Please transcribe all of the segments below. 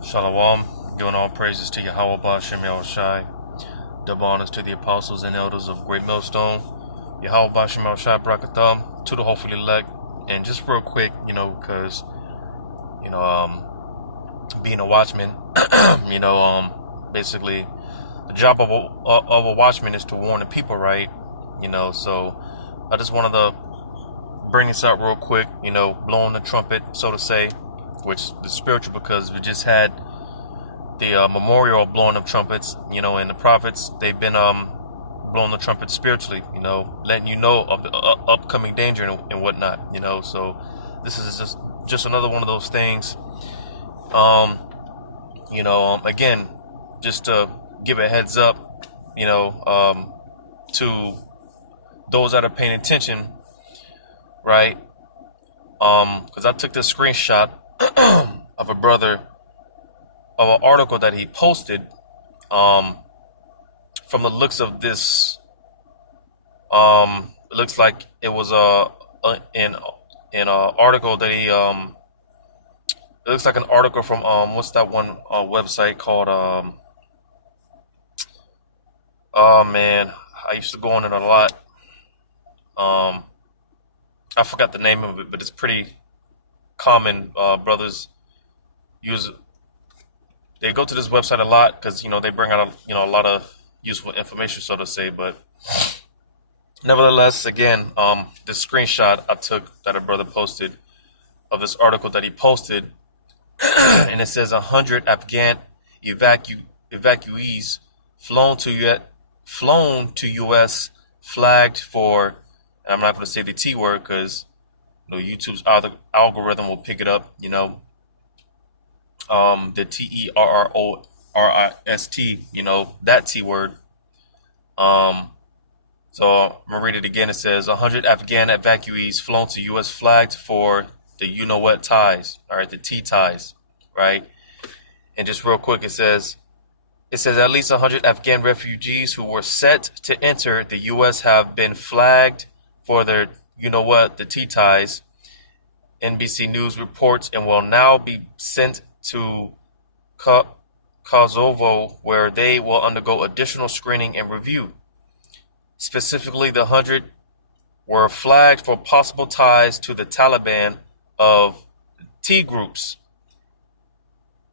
Shalom, giving all praises to Yahweh Bashem Shai. Double honors to the apostles and elders of Great Millstone. Yahweh Bashem Shai Brakatham, to the hopefully elect. And just real quick, because, being a watchman, basically, the job of a watchman is to warn the people, right? So I just wanted to bring this out real quick, blowing the trumpet, so to say, which is spiritual because we just had the memorial blowing of trumpets, and the prophets, they've been blowing the trumpet spiritually, letting you know of the upcoming danger and whatnot, so this is just another one of those things, again, just to give a heads up, to those that are paying attention, right? Because I took this screenshot of a brother, of an article that he posted, from the looks of this, it looks like it was an article that he, it looks like an article from, what's that one website called, oh man, I used to go on it a lot, I forgot the name of it, but it's pretty common. Brothers use, they go to this website a lot because they bring out a lot of useful information, so to say. But nevertheless, again, this screenshot I took that a brother posted of this article that he posted, and it says 100 Afghan evacuees flown to U.S. flagged for. And I'm not going to say the T word because YouTube's algorithm will pick it up. The TERRORIST. That T word. So I'm gonna read it again. It says 100 Afghan evacuees flown to U.S. flagged for the what ties. All right, the T ties. Right. And just real quick, it says at least 100 Afghan refugees who were set to enter the U.S. have been flagged for their, the T ties, NBC News reports, and will now be sent to Kosovo, where they will undergo additional screening and review. Specifically, the 100 were flagged for possible ties to the Taliban of T groups.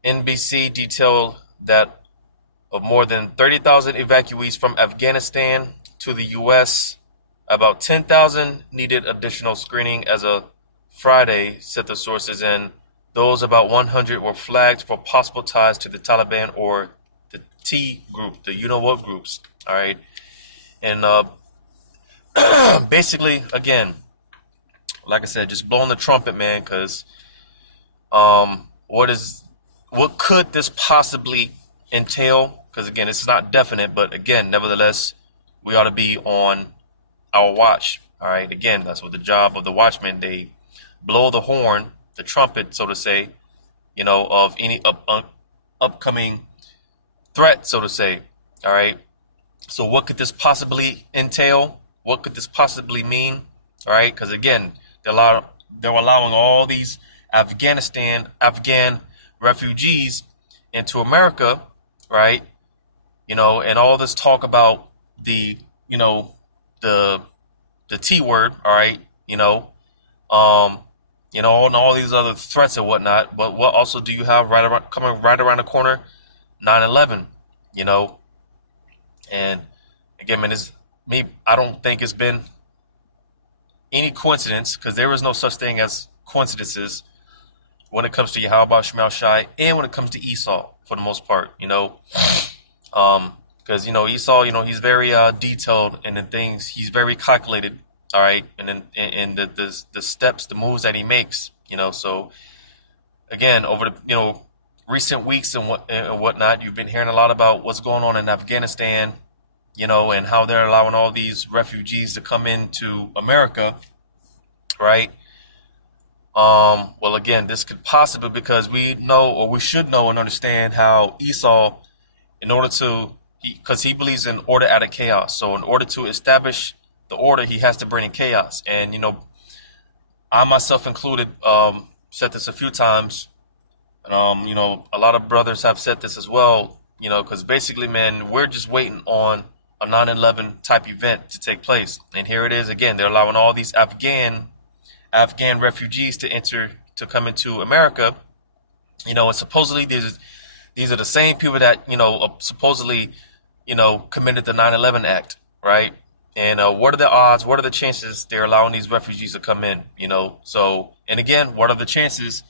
NBC detailed that of more than 30,000 evacuees from Afghanistan to the U.S., about 10,000 needed additional screening as of Friday, said the sources, and those about 100 were flagged for possible ties to the Taliban or the T group, the what groups. All right. And basically, again, like I said, just blowing the trumpet, man, because what could this possibly entail? Because, again, it's not definite, but, again, nevertheless, we ought to be on our watch. All right. Again, that's what the job of the watchman. They blow the horn, the trumpet, so to say, of any upcoming threat, so to say. All right. So what could this possibly entail? What could this possibly mean? All right. Because again, they're allowing all these Afghan refugees into America, right? And all this talk about the T word, all right, and all these other threats and whatnot. But what also do you have coming right around the corner? 9/11, and again, man, I don't think it's been any coincidence, because there is no such thing as coincidences when it comes to Yahweh Shemel Shai and when it comes to Esau, for the most part, because Esau, he's very detailed in the things. He's very calculated, all right, and then in the steps, the moves that he makes, So again, over the recent weeks and whatnot, you've been hearing a lot about what's going on in Afghanistan, and how they're allowing all these refugees to come into America, right? Well, again, this could possibly, because we know, or we should know and understand how Esau, in order to, because he believes in order out of chaos. So in order to establish the order, he has to bring in chaos. And, I myself included, said this a few times, And, a lot of brothers have said this as well, because basically, man, we're just waiting on a 9/11 type event to take place. And here it is again. They're allowing all these Afghan refugees to come into America, and supposedly these are the same people that, supposedly, committed the 9/11 act, right? And what are the odds? What are the chances they're allowing these refugees to come in? So, and again, what are the chances?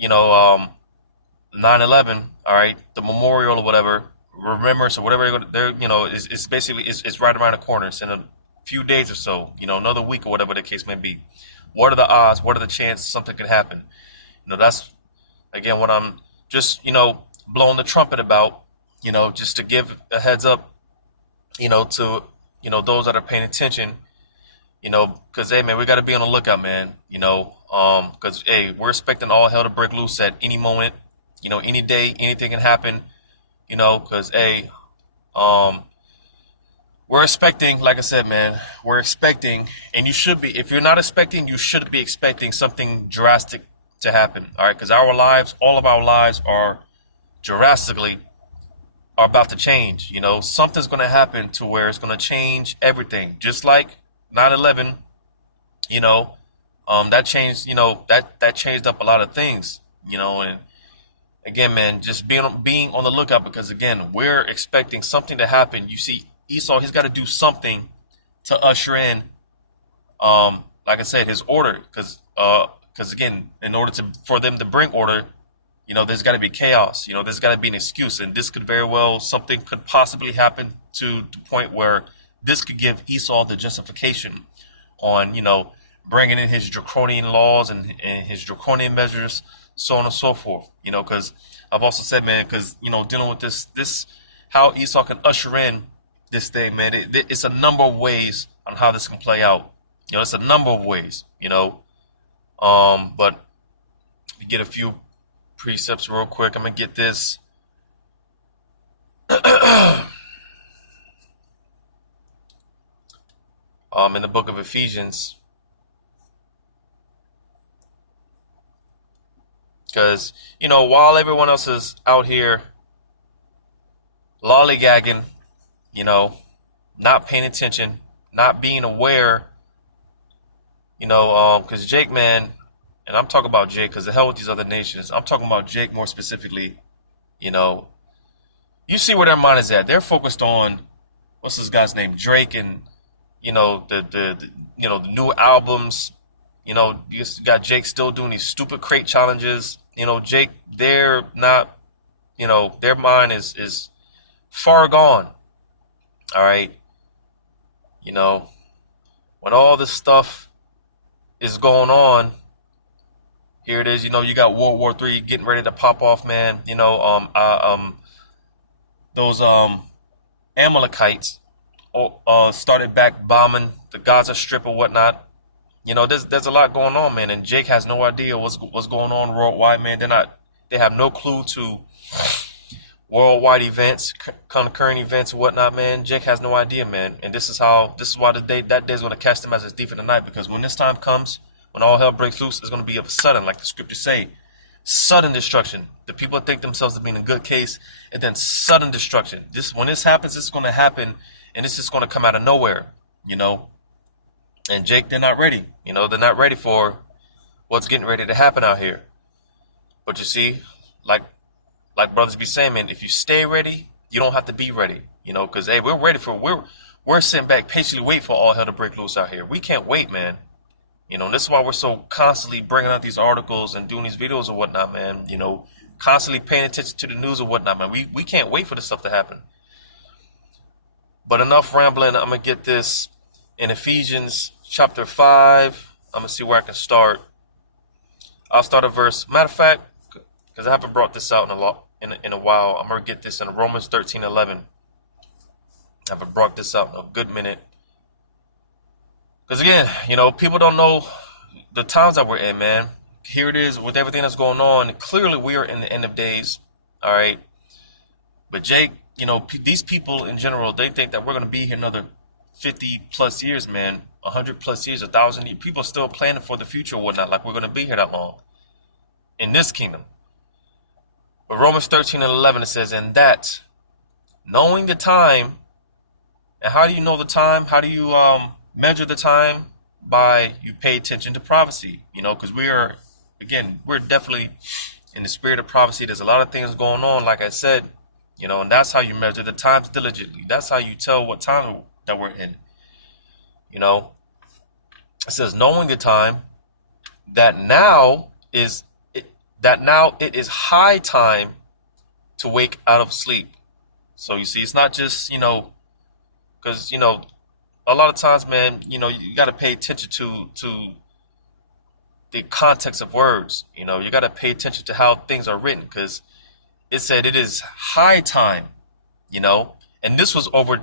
9/11, all right, the memorial or whatever, remembrance or whatever is basically it's right around the corner. It's in a few days or so, another week or whatever the case may be. What are the odds? What are the chances something could happen? That's again what I'm just blowing the trumpet about. Just to give a heads up, to those that are paying attention. Because hey, man, we got to be on the lookout, man. Because hey, we're expecting all hell to break loose at any moment. Any day, anything can happen. Because hey, we're expecting, like I said, man, we're expecting, and you should be. If you're not expecting, you should be expecting something drastic to happen. All right, because all of our lives are drastically are about to change. Something's going to happen to where it's going to change everything. Just like 9/11, that changed, that changed up a lot of things, and again, man, just being on the lookout, because again, we're expecting something to happen. You see, Esau, he's got to do something to usher in, like I said, his order, because again, in order for them to bring order, there's got to be chaos. There's got to be an excuse, and this could very well, something could possibly happen to the point where this could give Esau the justification on, bringing in his draconian laws and his draconian measures, so on and so forth. Because I've also said, man, because, dealing with this, how Esau can usher in this thing, man, it's a number of ways on how this can play out. It's a number of ways, but we get a few precepts real quick. I'm going to get this. In the book of Ephesians. Because, while everyone else is out here lollygagging, not paying attention, not being aware, because Jake, man, and I'm talking about Jake because the hell with these other nations. I'm talking about Jake more specifically. You see where their mind is at. They're focused on, what's this guy's name, Drake, and the new albums. You got Jake still doing these stupid crate challenges. Jake, they're not, their mind is far gone. All right. When all this stuff is going on, here it is. You got World War III getting ready to pop off, man. Those Amalekites started back bombing the Gaza Strip or whatnot. There's a lot going on, man, and Jake has no idea what's going on worldwide, man. They have no clue to worldwide events, concurrent events and whatnot, man. Jake has no idea, man. And this is why that day is going to catch them as a thief in the night, because when this time comes, when all hell breaks loose, it's going to be of a sudden, like the scriptures say, sudden destruction. The people think themselves to be in a good case, and then sudden destruction. When this happens, it's going to happen, and it's just going to come out of nowhere, And Jake, they're not ready. They're not ready for what's getting ready to happen out here. But you see, like brothers be saying, man, if you stay ready, you don't have to be ready. Because hey, we're sitting back patiently wait for all hell to break loose out here. We can't wait, man. This is why we're so constantly bringing out these articles and doing these videos or whatnot, man. Constantly paying attention to the news or whatnot, man. We can't wait for this stuff to happen. But enough rambling. I'm gonna get this in Ephesians chapter 5. I'm gonna see where I can start. I'll start a verse. Matter of fact, because I haven't brought this out in a while, I'm gonna get this in Romans 13:11. I haven't brought this out in a good minute. Because again, people don't know the times that we're in, man. Here it is with everything that's going on. Clearly, we are in the end of days. All right. But Jake, these people in general, they think that we're going to be here another 50 plus years, man. 100 plus years, 1,000 years. People are still planning for the future or whatnot, like we're going to be here that long in this kingdom. But Romans 13 and 11, it says, and that knowing the time, and how do you know the time? How do you measure the time? By you pay attention to prophecy, because we're definitely in the spirit of prophecy. There's a lot of things going on, like I said, and that's how you measure the times diligently. That's how you tell what time that we're in. It says, knowing the time, that now it is high time to wake out of sleep. So you see, it's not just, because, a lot of times, man, you got to pay attention to the context of words. You got to pay attention to how things are written, because it said it is high time, and this was over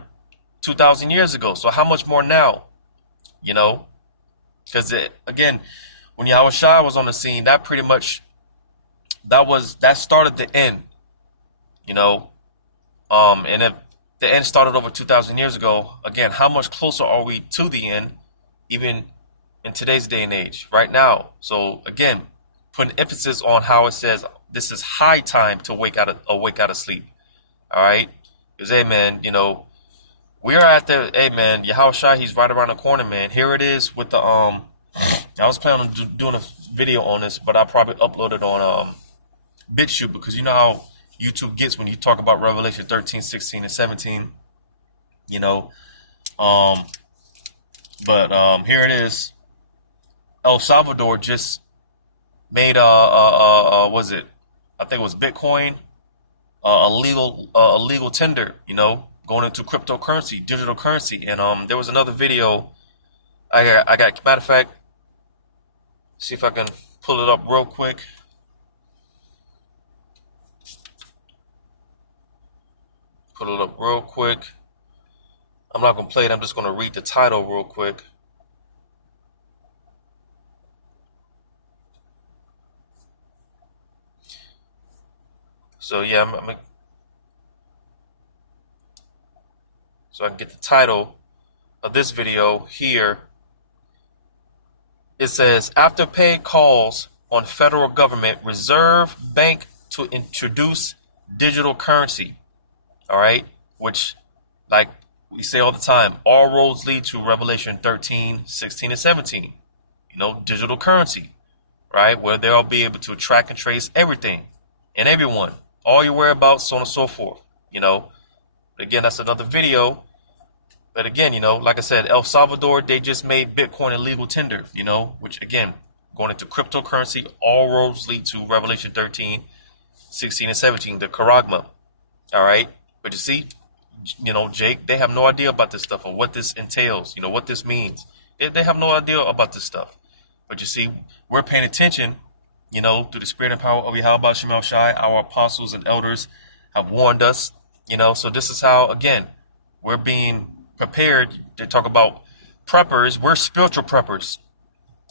2,000 years ago. So how much more now, because again, when Yawakal was on the scene, that pretty much, that started the end, and if the end started over 2,000 years ago, again, how much closer are we to the end, even in today's day and age, right now? So again, putting emphasis on how it says this is high time to wake out of sleep. All right, because hey, man, we are at the Yahweh, he's right around the corner, man. Here it is with the I was planning on doing a video on this, but I'll probably upload it on BitChute, because you know how YouTube gets when you talk about Revelation 13, 16, and 17, but here it is. El Salvador just made was it? I think it was Bitcoin, a legal tender, going into cryptocurrency, digital currency. And there was another video I got, matter of fact, see if I can pull it up real quick. I'm not going to play it. I'm just going to read the title real quick. So yeah, so I can get the title of this video here. It says, after paying calls on federal government Reserve Bank to introduce digital currency. All right, which, like we say all the time, all roads lead to Revelation 13, 16, and 17. Digital currency, right? Where they'll be able to track and trace everything and everyone, all your whereabouts, so on and so forth. But again, that's another video. But again, like I said, El Salvador, they just made Bitcoin a legal tender, which again, going into cryptocurrency, all roads lead to Revelation 13, 16, and 17, the Charagma. All right. But you see, Jake, they have no idea about this stuff or what this entails, what this means. They have no idea about this stuff. But you see, we're paying attention, through the spirit and power of Yahweh Shemel Shai. Our apostles and elders have warned us, so this is how, again, we're being prepared. To talk about preppers. We're spiritual preppers,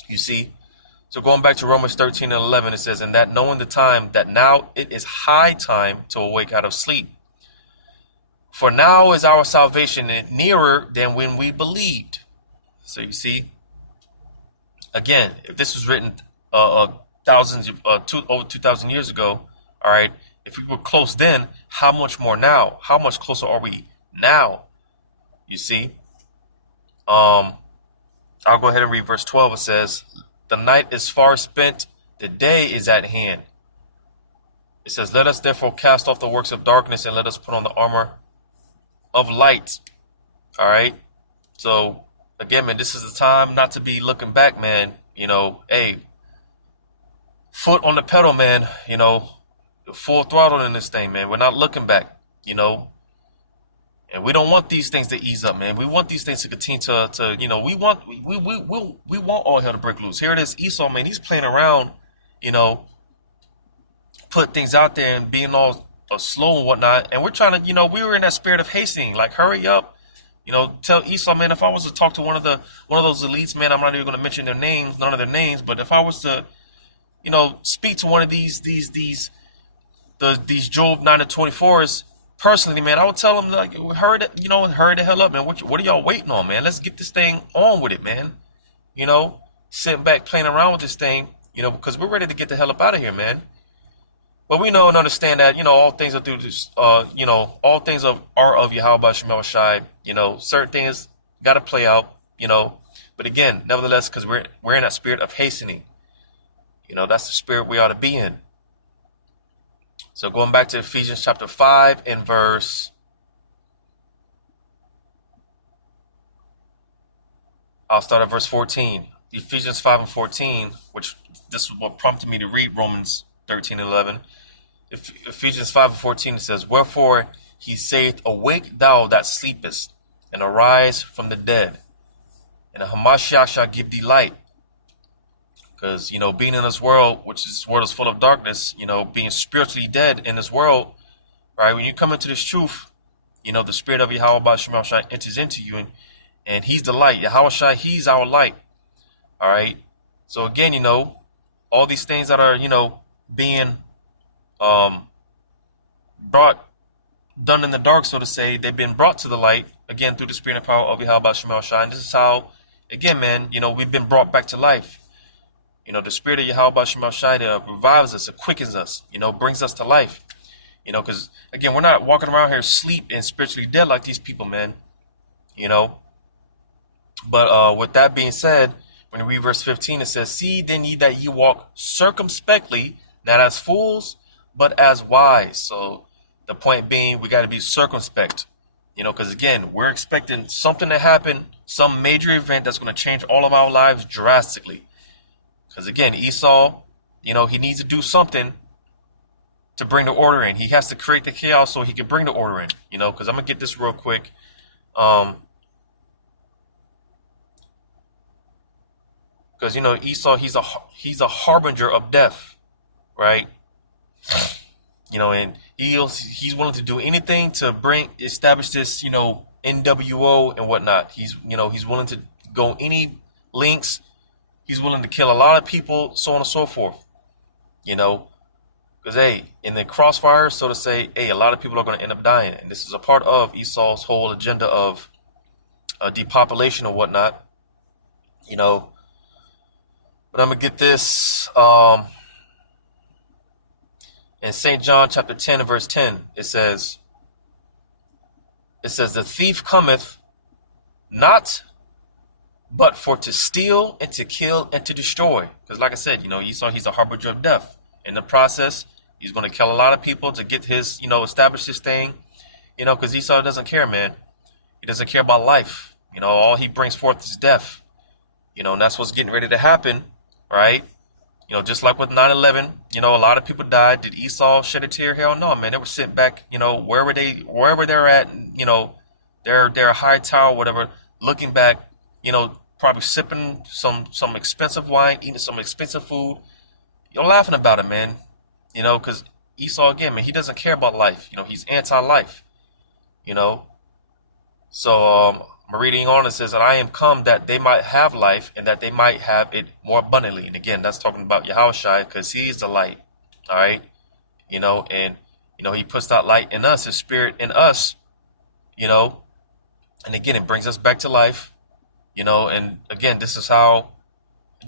you see. So going back to Romans 13 and 11, it says, and that knowing the time, that now it is high time to awake out of sleep. For now is our salvation nearer than when we believed. So you see, again, if this was written over 2,000 years ago, all right, if we were close then, how much more now? How much closer are we now? You see, I'll go ahead and read verse 12. It says, the night is far spent, the day is at hand. It says, let us therefore cast off the works of darkness and let us put on the armor of light. All right. So again, man, this is the time not to be looking back, man. Hey, foot on the pedal, man. Full throttle in this thing, man. We're not looking back. And we don't want these things to ease up, man. We want these things to continue to we want all hell to break loose. Here it is, Esau, man. He's playing around, put things out there and being all slow and whatnot. And we're trying to, we were in that spirit of hastening, like hurry up, tell Esau, man. If I was to talk to one of those elites, man, I'm not even going to mention their names, none of their names. But if I was to, speak to one of these Job 9 and 24s. Personally, man, I would tell them, like, hurry the hell up, man. What are y'all waiting on, man? Let's get this thing on with it, man. Sitting back playing around with this thing, because we're ready to get the hell up out of here, man. But we know and understand that, all things are through this, all things are of Yahweh Shemel Shai. Certain things got to play out, But again, nevertheless, because we're in that spirit of hastening, that's the spirit we ought to be in. So going back to Ephesians chapter 5 and I'll start at verse 14. Ephesians 5 and 14, which this is what prompted me to read Romans 13 and 11. Ephesians 5 and 14, it says, "Wherefore he saith, Awake thou that sleepest, and arise from the dead, and the Hamashiach shall give thee light." Because, being in this world, which this world is full of darkness, being spiritually dead in this world, right? When you come into this truth, the spirit of Yahweh Shemel Shai enters into you, and he's the light. Yahweh Shai, he's our light. All right. So again, all these things that are, being done in the dark, so to say, they've been brought to the light, again, through the spirit and power of Yahweh Shemel Shai. And this is how, again, man, we've been brought back to life. The spirit of Yahweh Shemel Shai revives us, it quickens us, brings us to life. Because, again, we're not walking around here asleep and spiritually dead like these people, man. But with that being said, when we read verse 15, it says, "See then ye that ye walk circumspectly, not as fools, but as wise." So the point being, we got to be circumspect, because again, we're expecting something to happen, some major event that's going to change all of our lives drastically. Because again, Esau, he needs to do something to bring the order in. He has to create the chaos so he can bring the order in, because I'm going to get this real quick. Because, Esau, he's a harbinger of death, right? And he's willing to do anything to establish this, NWO and whatnot. He's willing to go any lengths. He's willing to kill a lot of people, so on and so forth. Because, hey, in the crossfire, so to say, hey, a lot of people are going to end up dying. And this is a part of Esau's whole agenda of depopulation or whatnot, But I'm going to get this in St. John chapter 10 and verse 10. It says, "The thief cometh not but for to steal and to kill and to destroy." Because like I said, Esau, he's a harbinger of death. In the process, he's going to kill a lot of people to get his, establish his thing, because Esau doesn't care, man. He doesn't care about life. All he brings forth is death. And that's what's getting ready to happen, right? Just like with 9/11, a lot of people died. Did Esau shed a tear? Hell no, man. They were sent back, wherever they're at, their high tower, whatever, looking back, probably sipping some expensive wine, eating some expensive food. You're laughing about it, man. Because Esau, again, man, he doesn't care about life. He's anti-life. So I'm reading on, it says that I am come that they might have life and that they might have it more abundantly. And again, that's talking about Yahushua, because he is the light. All right. And he puts that light in us, his spirit in us, and again, it brings us back to life, and again, this is how,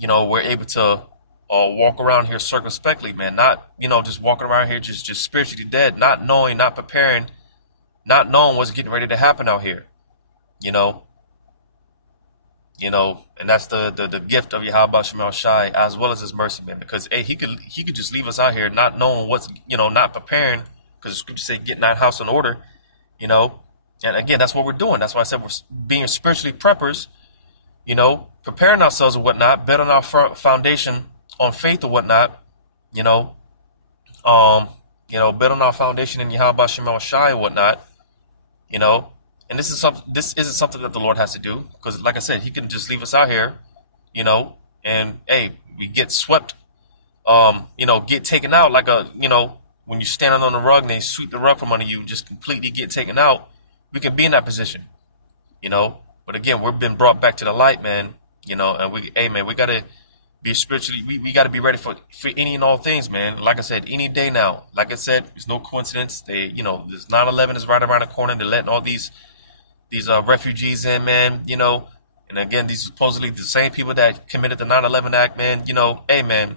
we're able to walk around here circumspectly, man, not, just walking around here, just spiritually dead, not knowing, not preparing, not knowing what's getting ready to happen out here, and that's the gift of Yahweh Shemel Shai, as well as his mercy, man, because, hey, he could just leave us out here not knowing what's, not preparing, because the scriptures say get that house in order, and again, that's what we're doing. That's why I said we're being spiritually preppers, preparing ourselves and whatnot, building our foundation on faith or whatnot, building our foundation in Yahweh Shemel Shai and whatnot, and this isn't something that the Lord has to do, because like I said, he can just leave us out here, and hey, we get swept, get taken out like when you're standing on the rug and they sweep the rug from under you, just completely get taken out. We can be in that position, but again, we've been brought back to the light, man, and we got to be spiritually, we got to be ready for any and all things, man. Like I said, any day now, like I said, there's no coincidence. This 9/11 is right around the corner. They're letting all these refugees in, man, and again, these supposedly the same people that committed the 9/11 act, man, hey, man,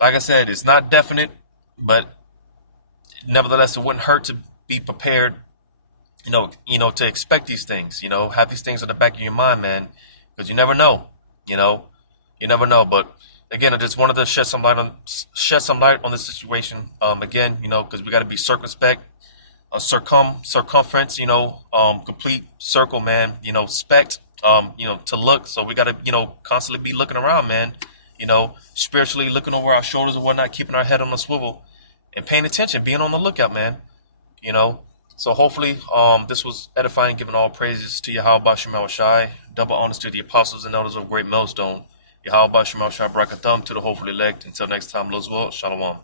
like I said, it's not definite, but nevertheless, it wouldn't hurt to be prepared, to expect these things, have these things in the back of your mind, man, because you never know, you know, you never know. But again, I just wanted to shed some light on this situation. Again, because we got to be circumspect, circumference, complete circle, man, spect, to look. So we got to, constantly be looking around, man, spiritually looking over our shoulders and whatnot, keeping our head on the swivel and paying attention, being on the lookout, man, you know. So hopefully, this was edifying, giving all praises to Yahweh Shemel Shai, double honors to the apostles and elders of Great Millstone. Yahweh Shemel Shai, Brakathum to the hopeful elect. Until next time, Lozwell, Shalom.